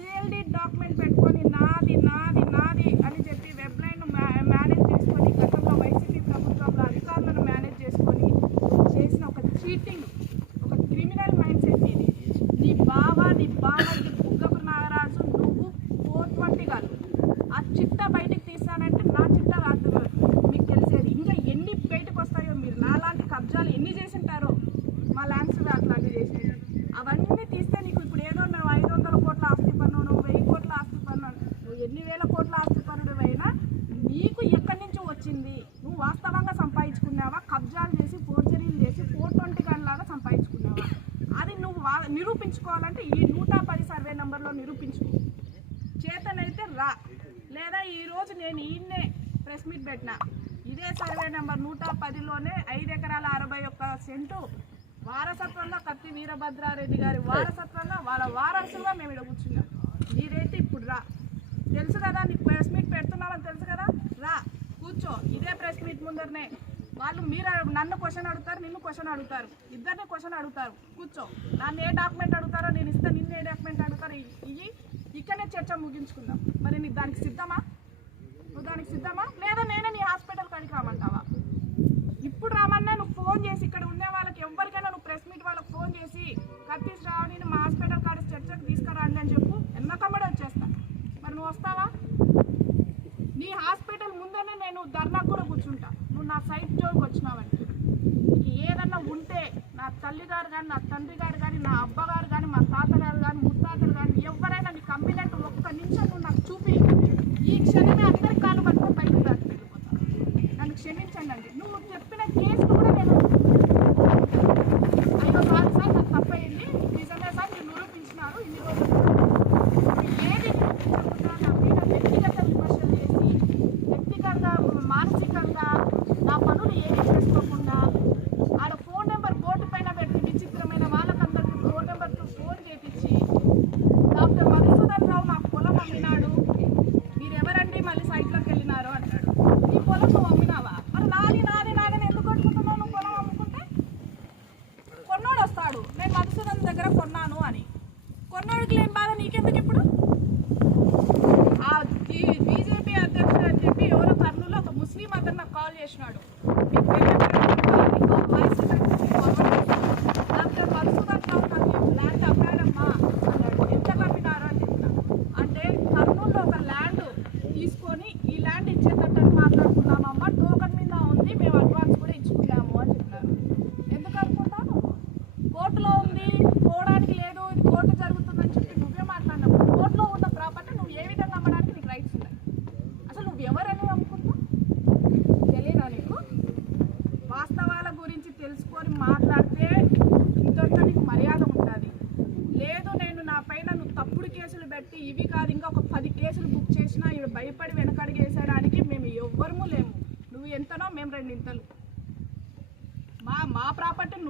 సిఎల్డి document పెట్టుకొని నాది నాది నాది అని చెప్పి నిరూపించుకోవాలంటే ఈ నూట పది సర్వే నెంబర్లో నిరూపించుకో. చేతనైతే రా. లేదా ఈరోజు నేను ఈయన్నే ప్రెస్ మీట్ పెట్టిన. ఇదే సర్వే నెంబర్ నూట పదిలోనే ఐదు ఎకరాల అరవై ఒక్క సెంటు వారసత్వంలో కత్తి వీరభద్రారెడ్డి గారి వారసత్వంలో వాళ్ళ వారసులుగా మేము ఇక్కడ కూర్చున్నాం. మీరైతే ఇప్పుడు రా. తెలుసు కదా నీకు ప్రెస్ మీట్ పెడుతున్నామని తెలుసు కదా? రా కూర్చో. ఇదే ప్రెస్ మీట్ ముందరనే. వాళ్ళు మీరు నన్ను క్వశ్చన్ అడుగుతారు నిన్ను క్వశ్చన్ అడుగుతారు. ఇద్దరిని క్వశ్చన్ అడుగుతారు. కూర్చో. నన్ను ఏ డాక్యుమెంట్ అడుగుతారో నేను ఇస్తే నిన్ను ఏ డాక్యుమెంట్ అడుగుతారో ఇవి ఇక్కడనే చర్చ ముగించుకుందాం. మరి నీ దానికి సిద్ధమా? నువ్వు దానికి సిద్ధమా? లేదా నేనే తల్లిగారు కానీ నా తండ్రి గారు కానీ నా అబ్బగారు కానీ మా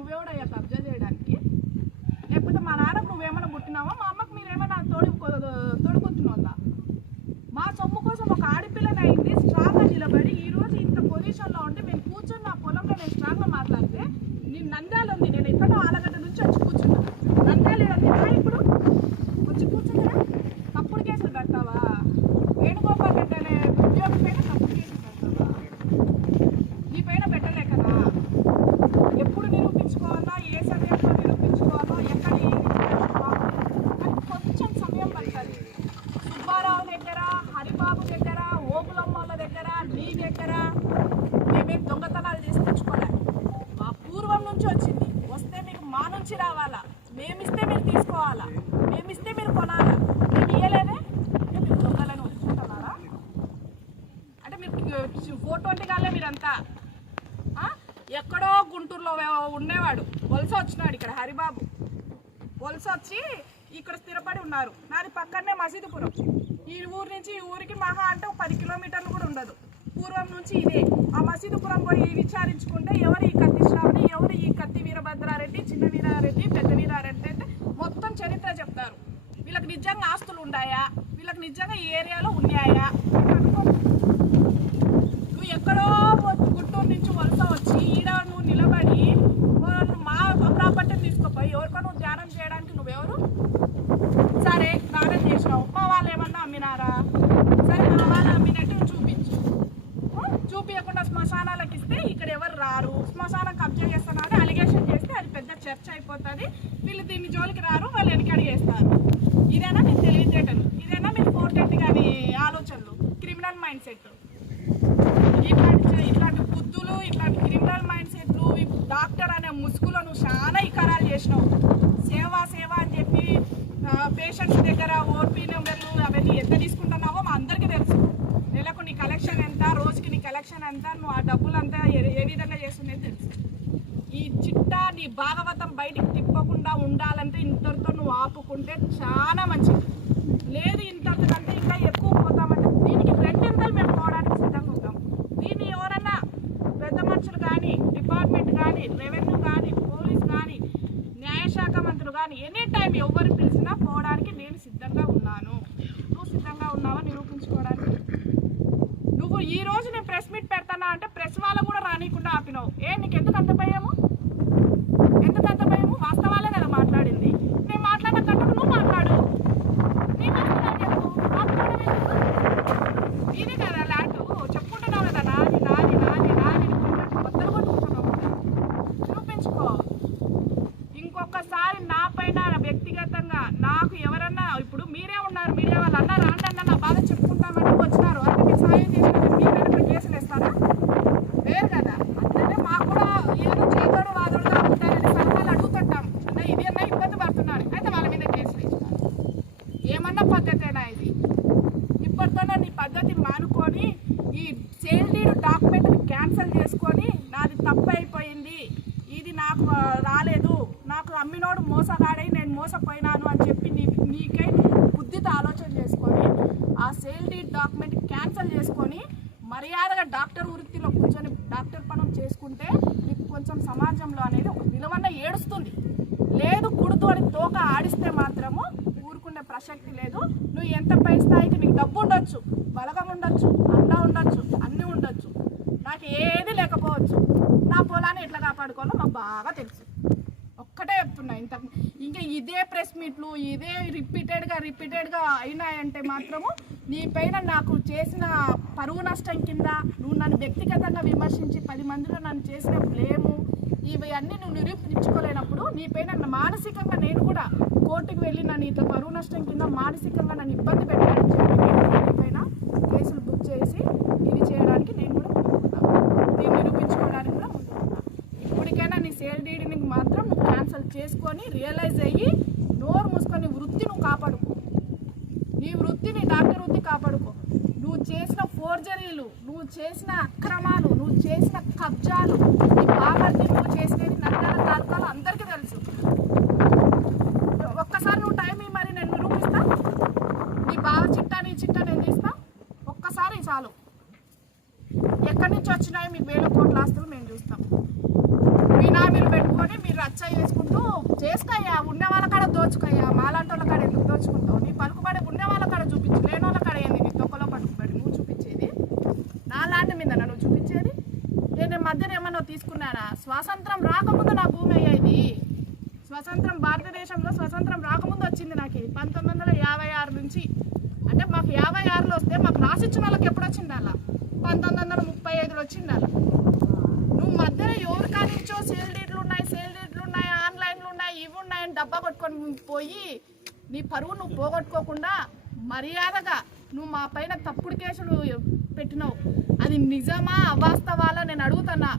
एवढा येतात. అటువంటి కాలే మీరంతా. ఎక్కడో గుంటూరులో ఉండేవాడు. వలస వచ్చినాడు ఇక్కడ హరిబాబు. వలస వచ్చి ఇక్కడ స్థిరపడి ఉన్నారు. నాది పక్కనే మసీదుపురం. ఈ ఊరు నుంచి ఈ ఊరికి మహా అంటే పది కిలోమీటర్లు కూడా ఉండదు. పూర్వం నుంచి ఇదే. ఆ మసీదుపురం పోయి విచారించుకుంటే ఎవరు ఈ కత్తి శ్రావణి ఎవరు ఈ కత్తి వీరభద్రారెడ్డి చిన్న వీరారెడ్డి పెద్ద వీరారెడ్డి అయితే మొత్తం చరిత్ర చెప్తారు. వీళ్ళకి నిజంగా ఆస్తులు ఉన్నాయా వీళ్ళకి నిజంగా ఈ ఏరియాలో ఉన్నాయా? ఎక్కడో గుంటూరు నుంచి వలస వచ్చి అంతా నువ్వు ఆ డబ్బులంతా ఏ విధంగా చేస్తుందో తెలుసు. ఈ చిట్టా నీ భాగవతం బయటికి తిప్పకుండా ఉండాలంటే ఇంతటితో నువ్వు ఆపుకుంటే చాలా మంచిది. లేదు ఇంతటితో ఈ రోజు నేను ప్రెస్ మీట్ పెడతానా అంటే ప్రెస్ వాళ్ళు కూడా రానికుండా ఆపినావు. ఏ నీకు ఎందుకు అంత భయము ఎందుకు అంత భయము వాస్తవాలే కదా మాట్లాడింది నేను మాట్లాడిన కంటే నువ్వు మాట్లాడు నీ వాస్తవాలు చెప్పు మాట్లాడడం ఎందుకు? ఇది కదా ల్యాండ్ చెప్పుకుంటున్నావు కదా నాది నాది నాది నాది బద్దలు కొట్టుకుంటున్నావు చూపించుకో ఇంకొకసారి నా పైన వ్యక్తిగతంగా నాకు ఎవరన్నా ఇప్పుడు మీరే ఉన్నారు మీరే వాళ్ళు అన్నారు రాండి అన్న నా బాధ చెప్పుకుంటామని వచ్చినారు అంటే మీరు సాయం చేసిన మీ పైన ఇప్పుడు కేసులు వేస్తారా వేరు కదా అంటే మాకు కూడా ఏదో చేతోడు వాదోడుగా ఉంటారని సలహాలు అడుగుతుంటాం అంటే ఇది అన్నా ఇబ్బంది పడుతున్నారు అయితే వాళ్ళ మీద కేసులు వేసినారు ఏమన్నా పద్ధతేనా ఇది ఇప్పటితోనే నీ పద్ధతి మానుకొని ఈ సేల్ డీడ్ డాక్యుమెంట్ క్యాన్సిల్ చేసుకొని నాది తప్పు అయిపోయింది ఇది నాకు ఆ, రాలేదు నాకు అమ్మినోడు మోసగాడై నేను మోసపోయినాను అని చెప్పి నీ నీకై బుద్ధితో ఆలోచన చేసుకొని ఆ సేల్ డీడ్ డాక్యుమెంట్ క్యాన్సిల్ చేసుకొని మర్యాదగా డాక్టర్ వృత్తిలో కూర్చొని డాక్టర్ పనం చేసుకుంటే నీకు కొంచెం సమాజంలో అనేది ఒక విలువన్న ఏడుస్తుంది. లేదు కుడుతూ అని తోక ఆడిస్తే మాత్రము ఊరుకునే ప్రసక్తి లేదు. నువ్వు ఎంత పై స్థాయికి నీకు డబ్బు ఉండొచ్చు బలగం ఉండొచ్చు అండ ఉండొచ్చు అన్నీ ఉండొచ్చు. నాకు ఏది లేకపోవచ్చు. నా పొలాన్ని ఎట్లా కాపాడుకోవాలో మాకు బాగా తెలుసు. ఒక్కటే చెప్తున్నా ఇంత ఇంకా ఇదే ప్రెస్ మీట్లు ఇదే రిపీటెడ్గా రిపీటెడ్గా అయినాయంటే మాత్రము నీ పైన నాకు చేసిన పరువు నష్టం కింద నువ్వు నన్ను వ్యక్తిగతంగా విమర్శించి పది మందిలో నన్ను చేసిన బ్లేము ఇవన్నీ నువ్వు నిరూపించుకోలేనప్పుడు నీ పైన మానసికంగా నేను కూడా కోర్టుకు వెళ్ళి నన్ను ఇట్లా పరువు నష్టం కింద మానసికంగా నన్ను ఇబ్బంది పెట్టాను చెప్పి నేను కూడా నీ పైన కేసులు బుక్ చేసి ఇది చేయడానికి నేను కూడా ముందుకున్నాను దీన్ని నిరూపించుకోవడానికి కూడా ముందుకున్నా ఇప్పటికైనా నీ సేల్ డీడీని మాత్రం నువ్వు క్యాన్సిల్ చేసుకొని రియలైజ్ అయ్యి నోరు మూసుకొని నీ వృత్తి నువ్వు కాపాడుకో నీ వృత్తిని డాక్టర్ వృత్తి కాపాడుకో. నువ్వు చేసిన ఫోర్జరీలు నువ్వు చేసిన అక్రమాలు నువ్వు చేసిన కబ్జాలు నీ బాబర్ని నువ్వు చేసినవి నగరాల తాలూకాలు అందరికీ తెలుసు. ఒక్కసారి నువ్వు టైం మరి నేను నిరూపిస్తా. నీ బావ చిట్టా నీ చిట్టా నేను తీస్తా. ఒక్కసారి చాలు. ఎక్కడి నుంచి వచ్చినాయి మీ వేల కోట్ల ఆస్తులు మేము చూస్తాం. బినామీలు పెట్టుకొని మీరు రచ్చ చేసుకుంటూ చేసుకోయ్యా ఉన్న వాళ్ళ కాడ దోచుకోయ్యా మాలాంటి వాళ్ళ కాడ ఎందుకు దోచుకుంటావు? నీ పలుకుబడే ఉన్న వాళ్ళ కాడ చూపించు లేని వాళ్ళ కాడ ఏంది నీ తొక్కలో పలుకుబడి నువ్వు చూపించేది నా ల్యాండ్ మీద నువ్వు చూపించేది నేను ఈ మధ్యన ఏమన్నా తీసుకున్నానా? స్వాతంత్రం రాకముందు నా భూమి అయ్యేది స్వతంత్రం భారతదేశంలో స్వతంత్రం రాకముందు వచ్చింది నాకు ఇది పంతొమ్మిది వందల యాభై ఆరు నుంచి. అంటే మాకు యాభై ఆరులో వస్తే మాకు రాసిచ్చిన వాళ్ళకి ఎప్పుడు వచ్చింది అలా పంతొమ్మిది వందల ముప్పై ఐదులో వచ్చింది అలా నువ్వు మధ్యలో ఎవరు కానిచ్చో సేల్ డీట్లు ఉన్నాయి సేల్ డీట్లు ఉన్నాయి ఆన్లైన్లు ఉన్నాయి ఇవి ఉన్నాయని డబ్బా కొట్టుకొని పోయి నీ పరువు నువ్వు పోగొట్టుకోకుండా మర్యాదగా నువ్వు మా పైన తప్పుడు కేసులు పెట్టినావు. అది నిజమా అవాస్తవాలా నేను అడుగుతున్నా.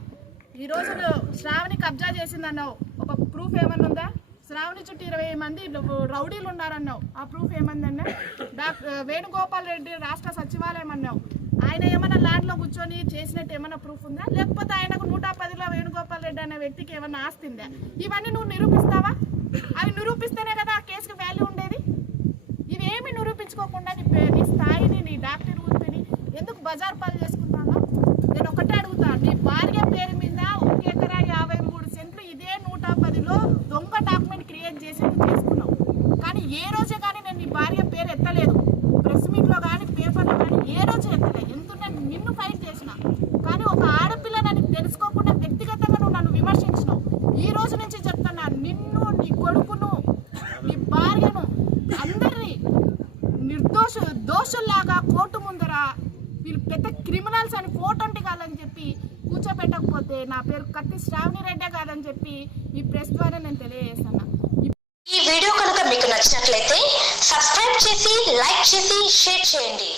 ఈరోజు శ్రావణి కబ్జా చేసిందన్నావు. ఒక ప్రూఫ్ ఏమన్నా ఉందా? శ్రావణి చుట్టూ ఇరవై మంది రౌడీలు ఉన్నారన్నావు. ఆ ప్రూఫ్ ఏమందన్నా డాక్టర్ వేణుగోపాల్ రెడ్డి రాష్ట్ర సచివాలయం అన్నావు. ఆయన ఏమైనా ల్యాండ్లో కూర్చొని చేసినట్టు ఏమైనా ప్రూఫ్ ఉందా? లేకపోతే ఆయనకు నూట పదిలో వేణుగోపాల్ రెడ్డి అనే వ్యక్తికి ఏమైనా ఆస్తి ఉందా? ఇవన్నీ నువ్వు నిరూపిస్తావా? అవి నిరూపిస్తేనే కదా ఆ కేసుకి వాల్యూ ఉండేది. ఇవేమి నిరూపించుకోకుండా నీ నీ స్థాయిని నీ డాక్టర్ గుర్తిని ఎందుకు బజార్ పాలు చేసుకుంటాను ఒకటే అడుగుతా. నీ భార్య పేరు మీద ఒక ఎకరా యాభై మూడు సెంట్లు ఇదే నూట పదిలో దొంగ డాక్యుమెంట్ క్రియేట్ చేసి చేసుకున్నావు. కానీ ఏ రోజే కానీ నేను నీ భార్య పేరు ఎత్తలేదు. ప్రెస్ మీట్లో కానీ పేపర్లో కానీ ఏ రోజు ఎత్తలేదు ఎందుకు నేను నిన్ను ఫైట్ చేసిన. కానీ ఒక ఆడపిల్ల నన్ను తెలుసుకోకుండా వ్యక్తిగతంగా నువ్వు నన్ను విమర్శించినావు. ఈ రోజు నుంచి చెప్తున్నా నిన్ను నీ కొడుకును నీ భార్యను అందరినీ నిర్దోష దోషుల్లాగా కోర్టు ముందర వీళ్ళు పెద్ద క్రిమినల్స్ అని కోటంటి కాదని చెప్పి కూర్చోబెట్టకపోతే నా పేరు కత్తి శ్రావణి రెడ్డే కాదని చెప్పి ఈ ప్రెస్ ద్వారా నేను తెలియజేస్తున్నా. ఈ వీడియో కనుక మీకు నచ్చినట్లయితే సబ్స్క్రైబ్ చేసి లైక్ చేసి షేర్ చేయండి.